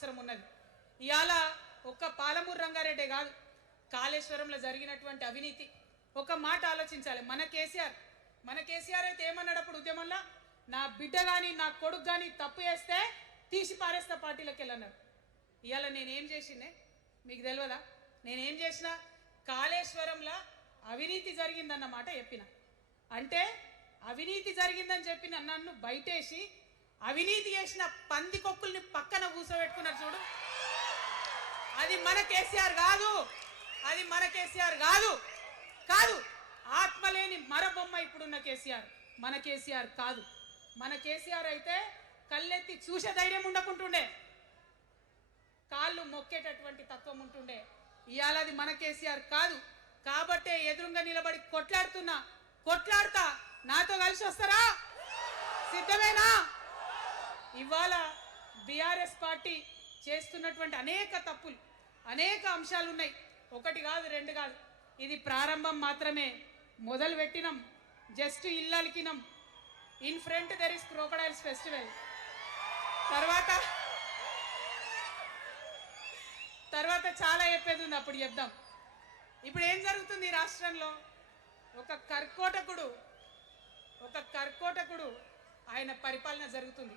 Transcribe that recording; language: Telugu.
అవసరం ఉన్నది. ఇవాళ ఒక్క పాలమూరు రంగారెడ్డి కాదు, కాళేశ్వరంలో జరిగినటువంటి అవినీతి ఒక మాట ఆలోచించాలి. మన కేసీఆర్ అయితే ఏమన్నాడు అప్పుడు ఉద్యమంలో, నా బిడ్డ కానీ నా కొడుకు కానీ తప్పు చేస్తే తీసి పారేస్తా పార్టీలకు వెళ్ళన్నాడు. ఇవాళ నేనేం చేసిందే మీకు తెలియదా? నేనేం చేసిన? కాళేశ్వరంలో అవినీతి జరిగిందన్నమాట చెప్పిన. అంటే అవినీతి జరిగిందని చెప్పిన నన్ను బయటేసి అవినీతి చేసిన పందికొక్కుల్ని పక్కన కూర్చోబెట్టుకున్నారు చూడు. అది మన కేసీఆర్ కాదు, అది మన కేసీఆర్ కాదు. కాదు, ఆత్మలేని మరబొమ్మ ఇప్పుడున్న కేసీఆర్. మన కేసీఆర్ కాదు. మన కేసీఆర్ అయితే కళ్ళెత్తి చూసే ధైర్యం ఉండకుంటుండే, కాళ్ళు మొక్కేటటువంటి తత్వం ఉంటుండే. ఇవాళ అది మన కేసీఆర్ కాదు. కాబట్టే ఎదురుగా నిలబడి కొట్లాడుతా నాతో కలిసి వస్తారా? సిద్ధమేనా? ఇవాళ బీఆర్ఎస్ పార్టీ చేస్తున్నటువంటి అనేక తప్పులు, అనేక అంశాలు ఉన్నాయి. ఒకటి కాదు, రెండు కాదు. ఇది ప్రారంభం మాత్రమే. మొదలు పెట్టినాం, జస్ట్ ఇల్లలికినాం. In front there is crocodiles festival. తర్వాత చాలా చెప్పేది ఉంది, అప్పుడు చెప్దాం. ఇప్పుడు ఏం జరుగుతుంది ఈ రాష్ట్రంలో? ఒక కర్కోటకుడు ఆయన పరిపాలన జరుగుతుంది.